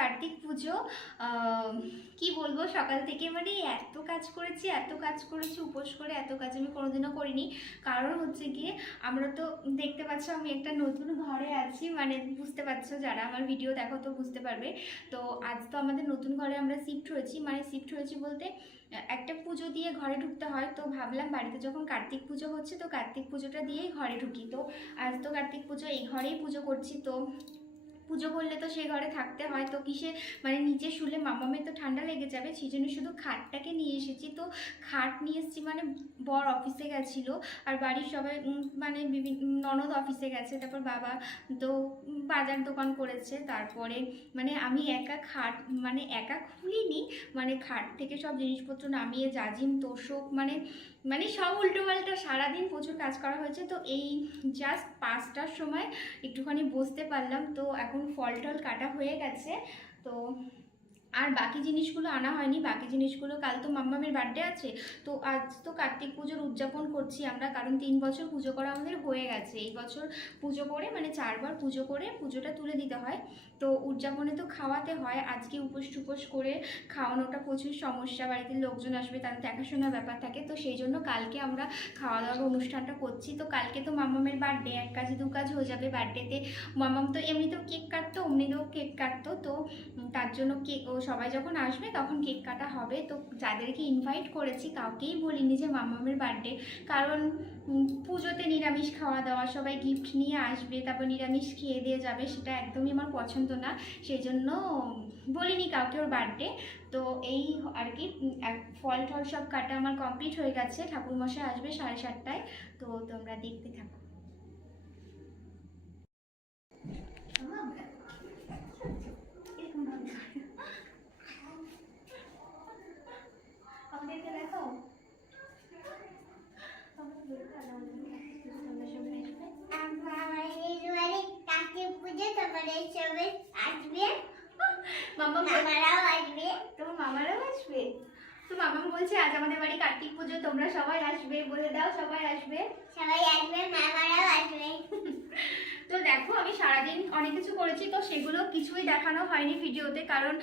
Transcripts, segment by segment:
কার্তিক পুজো। কি বলবো, সকাল থেকে মানে এত কাজ করেছি উপোস করে, এত কাজ আমি কোনোদিনও করিনি। কারণ হচ্ছে গিয়ে আমরা তো দেখতে পাচ্ছ আমি একটা নতুন ঘরে আছি, মানে বুঝতে পারছো, যারা আমার ভিডিও দেখো তো বুঝতে পারবে। তো আজ তো আমাদের নতুন ঘরে আমরা শিফট হয়েছি, মানে শিফট হয়েছি বলতে একটা পুজো দিয়ে ঘরে ঢুকতে হয়। তো ভাবলাম বাড়িতে যখন কার্তিক পুজো হচ্ছে তো কার্তিক পুজোটা দিয়েই ঘরে ঢুকি। তো আজ তো কার্তিক পুজো এই ঘরেই পুজো করছি। তো পুজো করলে তো সেই ঘরে থাকতে হয়, তো কিসে মানে নিচে শুলে মামামের তো ঠান্ডা লেগে যাবে, সেই জন্য শুধু খাটটাকে নিয়ে এসেছি। তো খাট নিয়ে এসেছি মানে বর অফিসে গেছিলো, আর বাড়ির সবাই মানে বিভিন্ন ননদ অফিসে গেছে, তারপর বাবা তো বাজার দোকান করেছে। তারপরে মানে আমি একা খাট মানে একা খুলিনি, মানে খাট থেকে সব জিনিসপত্র নামিয়ে জাজিম তোষক মানে মানে সব উল্টোপাল্টা, সারাদিন প্রচুর কাজ করা হয়েছে। তো এই জাস্ট 5টার সময় একটুখানি বসতে পারলাম। তো এখন ফল টল কাটা হয়ে গেছে। তো আর বাকি জিনিসগুলো আনা হয়নি, বাকি জিনিসগুলো কাল তো মাম্মামের বার্থডে আছে। তো আজ তো কার্তিক পুজোর উদযাপন করছি আমরা, কারণ 3 বছর পুজো করা আমাদের হয়ে গেছে। এই বছর পুজো করে মানে 4বার পুজো করে পুজোটা তুলে দিতে হয়। তো উদযাপনে তো খাওয়াতে হয়, আজকে উপোস টুপোস করে খাওয়ানোটা প্রচুর সমস্যা, বাড়িতে লোকজন আসবে, তাদের দেখাশোনার ব্যাপার থাকে। তো সেই জন্য কালকে আমরা খাওয়া দাওয়ার অনুষ্ঠানটা করছি। তো কালকে তো মাম্মামের বার্থডে, এক কাজে দু কাজ হয়ে যাবে। বার্থডেতে মাম্মাম তো এমনিতেও কেক কাটতো, অমনিতেও কেক কাটতো। তো তার জন্য কেক ও সবাই যখন আসবে তখন কেক কাটা হবে। তো যাদেরকে ইনভাইট করেছি কাউকেই বলিনি যে মাম্মামের বার্থডে, কারণ পুজোতে নিরামিষ খাওয়া দাওয়া, সবাই গিফট নিয়ে আসবে, তারপর নিরামিষ খেয়ে দিয়ে যাবে, সেটা একদমই আমার পছন্দ না। সেই জন্য বলিনি কাউকে ওর বার্থডে। তো এই আর কি, ফল টল সব কাটা আমার কমপ্লিট হয়ে গেছে। ঠাকুরমশাই আসবে 7:30টায়। তো তোমরা দেখতে থাকো। আমাদেরকে দেখো, মামারাও আসবে। তোমার মামারাও আসবে? তো মামা বলছে আজ আমাদের বাড়ি কার্তিক পুজো, তোমরা সবাই আসবে, বলে দাও সবাই আসবে। সবাই আসবে, মামারাও আসবে। তো দেখো আমি সারাদিন অনেক কিছু করেছি, তো সেগুলো কিছুই দেখানো হয়নি ভিডিওতে, কারণ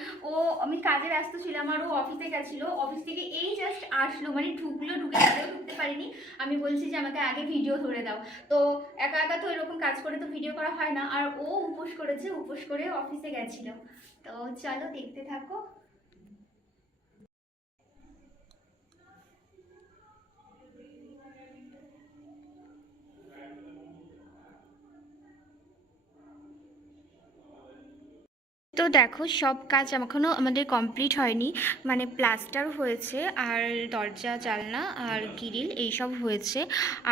আমি কাজে ব্যস্ত ছিলাম আর ও অফিসে গেছিলো। অফিস থেকে এই জাস্ট আসলো, মানে ঢুকতে পারিনি। আমি বলছি যে আমাকে আগে ভিডিও ধরে দাও। তো একা একা তো এরকম কাজ করে তো ভিডিও করা হয় না। আর ও উপোস করেছে, উপোস করে অফিসে গেছিলো। তো চলো দেখতে থাকো। তো দেখো সব কাজ এখনও আমাদের কমপ্লিট হয়নি, মানে প্লাস্টার হয়েছে, আর দরজা জানলা আর গ্রিল এইসব হয়েছে।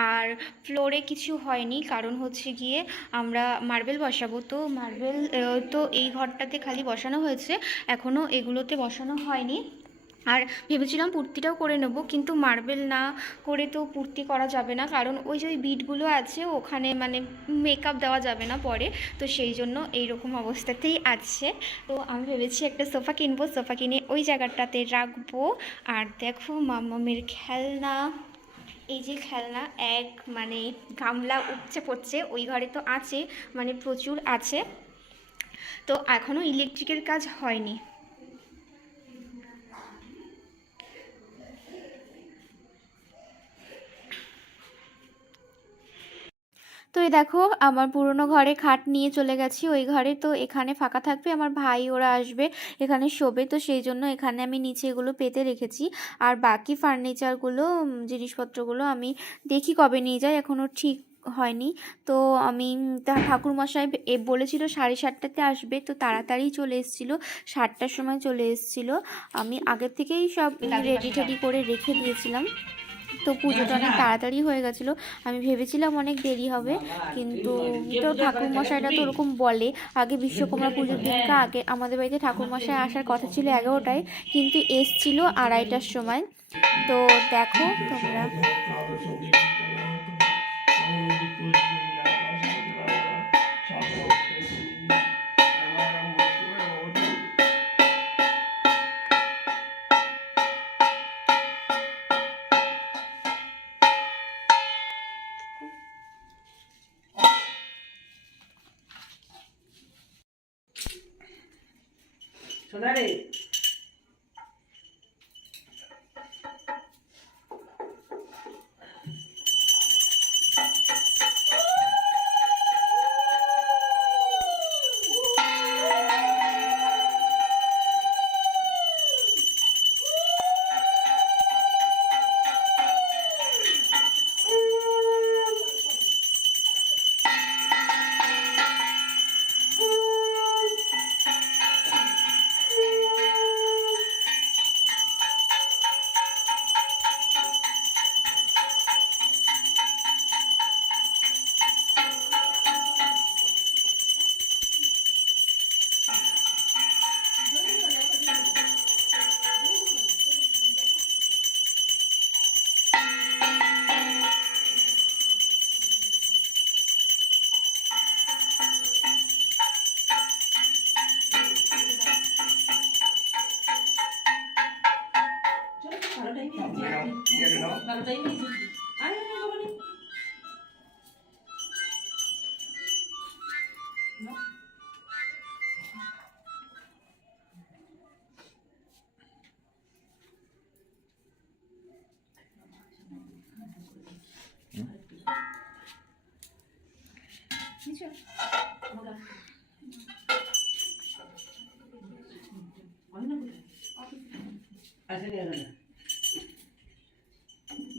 আর ফ্লোরে কিছু হয়নি, কারণ হচ্ছে গিয়ে আমরা মার্বেল বসাবো। তো মার্বেল তো এই ঘরটাতে খালি বসানো হয়েছে, এখনও এগুলোতে বসানো হয়নি। আর ভেবেছিলাম পুর্তিটাও করে নেব, কিন্তু মার্বেল না করে তো পুর্তি করা যাবে না, কারণ ওই যে ওই বিটগুলো আছে ওখানে মানে মেকআপ দেওয়া যাবে না পরে। তো সেই জন্য এইরকম অবস্থাতেই আছে। তো আমি ভেবেছি একটা সোফা কিনবো, সোফা কিনে ওই জায়গাটাতে রাখবো। আর দেখো মাম্মামের খেলনা, এই যে খেলনা এক মানে গামলা উপচে পড়ছে, ওই ঘরে তো আছে মানে প্রচুর আছে। তো এখনও ইলেকট্রিকের কাজ হয়নি। তো এই দেখো আমার পুরনো ঘরে খাট নিয়ে চলে গেছি ওই ঘরে। তো এখানে ফাঁকা থাকবে, আমার ভাই ওরা আসবে এখানে শোবে, তো সেই জন্য এখানে আমি নিচে এগুলো পেতে রেখেছি। আর বাকি ফার্নিচারগুলো জিনিসপত্রগুলো আমি দেখি কবে নিয়ে যাই, এখনও ঠিক হয়নি। তো আমি ঠাকুরমশাই বলেছিল 7:30টাতে আসবে, তো তাড়াতাড়ি চলে এসেছিলো, 7টার সময় চলে এসেছিলো। আমি আগের থেকেই সব রেডি টেডি করে রেখে দিয়েছিলাম। তো পুজোটা অনেক তাড়াতাড়ি হয়ে গেছিলো, আমি ভেবেছিলাম অনেক দেরি হবে, কিন্তু তো ঠাকুরমশাইরা তো ওরকম বলে। আগে বিশ্বকর্মা পুজোর দিনকে আগে আমাদের বাড়িতে ঠাকুরমশাই আসার কথা ছিল 11টায়, কিন্তু এসছিল 2:30টার সময়। তো দেখো তোমরা। সোনারে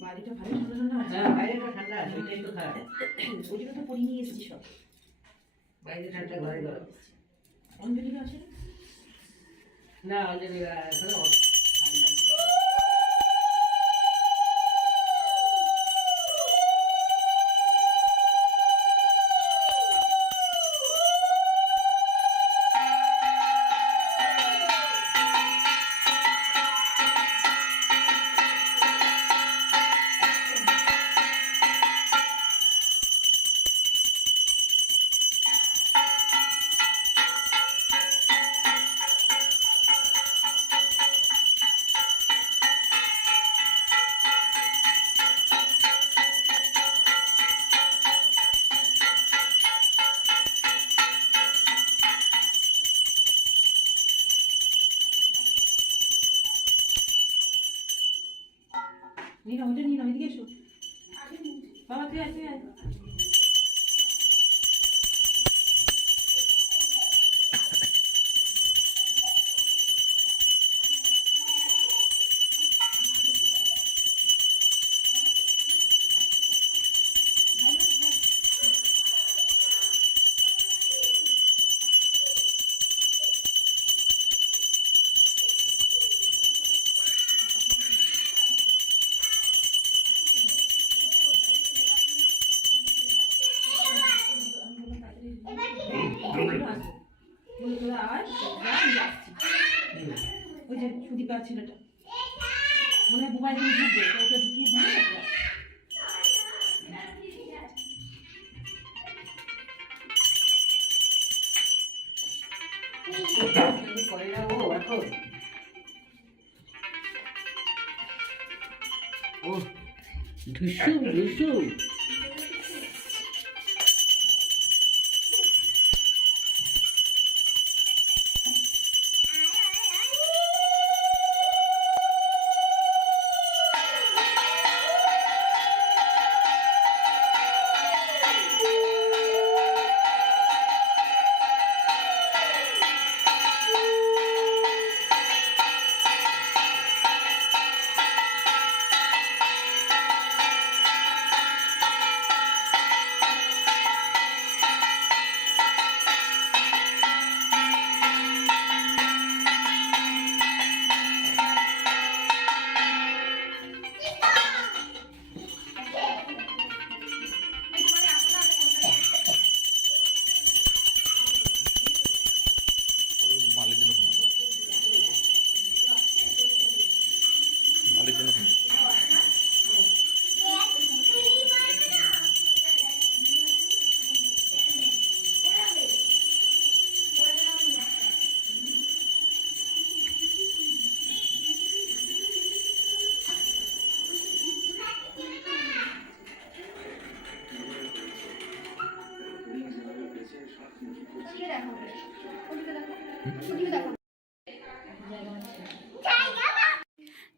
বাইরেটা ভালো ঠান্ডা ঠান্ডা আছে। হ্যাঁ বাইরেটা ঠান্ডা আছে, ওইটাই তো খারাপ। ওই জন্য তো পরি নিয়ে এসেছি সব। বাইরে ঠান্ডা ঘরে গরম। অঞ্জলিকা আছে না অঞ্জলি এখনো ঠান্ডা নেই। নিয়ে নাও, ওইটা নিয়ে নাও, এদিকে এসো। বাবা তুই আয়, তুই আয়। বলে তোরা আয়, যা, আমি যাচ্ছি। ওই যে সুদীপ আর ছেলেটা মনে হয় মোবাইল নিয়ে ঢুকবে, তো ওকে ঢুকিয়ে দিয়ে তারপরে আয়। করে না ও এখন। ও ঢুসু ঢুসু। মালের জন্য ফোন, মালের জন্য ফোন। ওদিকে দেখো, ওদিকে দেখো, ওদিকে দেখো।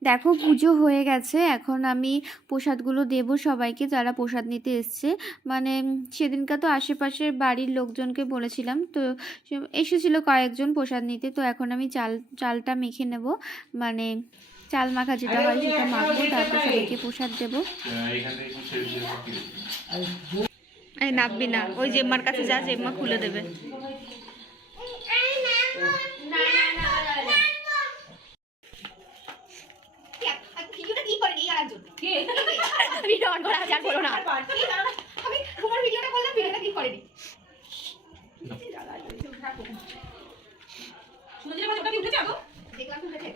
দেখো পুজো হয়ে গেছে, এখন আমি প্রসাদগুলো দেবো সবাইকে যারা প্রসাদ নিতে এসছে। মানে সেদিনকার তো আশেপাশের বাড়ির লোকজনকে বলেছিলাম, তো এসেছিলো কয়েকজন প্রসাদ নিতে। তো এখন আমি চালটা মেখে নেব, মানে চাল মাখা যেটা হয় সেটা মাখবো, তারপর সবাইকে প্রসাদ দেবো। এখান থেকে একটু ছেড়ে দিয়ে কি দেবে? এই নাববি না, ওই জেম্মার কাছে যা, জেম্মা খুলে দেবে। ভিডিওটা কি করে নেই আর একজন কে? ভিডিও অন করা আছে আর বলো না, আমি তোমার ভিডিওটা করলাম, ভিডিওটা কি করে নি। শুনে দিলে ওটা কি উঠেছে আগো? দেখলাম উঠেছে,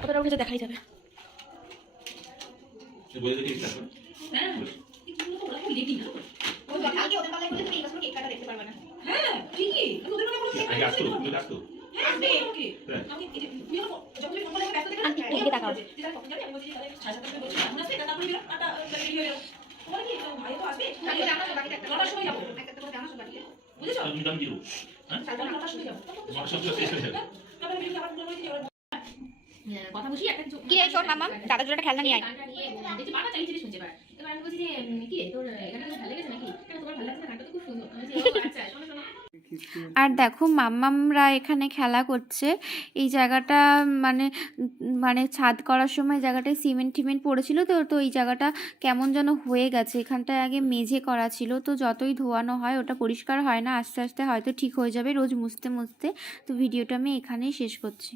কতটা উঠেছে দেখাই যাবে। তুই বলে দিবি তারপর? হ্যাঁ কি তুমি তো ওরা খুব লেটি না। ওই কালকে ওদের পাল্লায় বলে তুমি এই বছর কেক কাটা দেখতে পারবে না। হ্যাঁ ঠিকই, আমি ওদের কথা বলছি। আগে আসতো, তুই আসতো। হ্যাঁ আসবে ওকে। হ্যাঁ। আমি এই যে তুমি যখন ফোন করে ব্যস্ত দেখে আন্টি, এদিকে তাকাও। যেটা কখন যাবে আমি বলছি তাহলে 6:30 বলছি এখন আসবে তারপরে বেরো আটা রেডি হয়ে যাবে। তোমার কি ভাই তো আসবে? আমি জানাবো বাকিটা একটা 9টার সময় যাবো। একটা করে জানাবো বাকিটা। বুঝেছো? তুমি দাম দিও। হ্যাঁ? 9টার সময় যাবো। আমার সব শেষ হয়ে যাবে। তারপরে বেরিয়ে আবার ফোন করেছি কথা বসি একটা কিছু কি রে শোন মামা, দাদা জোড়াটা খেলনা নিয়ে আয়। গানটা নিয়ে দেখছি বাবা চাইছে শুনছে এবার। এবার আমি বলছি যে কি রে তোর গানটা কি ভালো লেগেছে নাকি? কেন তোমার ভালো লাগছে না? গানটা তো খুব সুন্দর। আমি বলছি ও আচ্ছা শোনো শোনো। আর দেখো মাম্মামরা এখানে খেলা করছে। এই জায়গাটা মানে মানে ছাদ করার সময় জায়গাটায় সিমেন্ট টিমেন্ট পড়েছিল, তো তো এই জায়গাটা কেমন যেন হয়ে গেছে। এখানটায় আগে মেঝে করা ছিল, তো যতই ধোয়ানো হয় ওটা পরিষ্কার হয় না, আস্তে আস্তে হয়তো ঠিক হয়ে যাবে রোজ মুছতে মুছতে। তো ভিডিওটা আমি এখানেই শেষ করছি।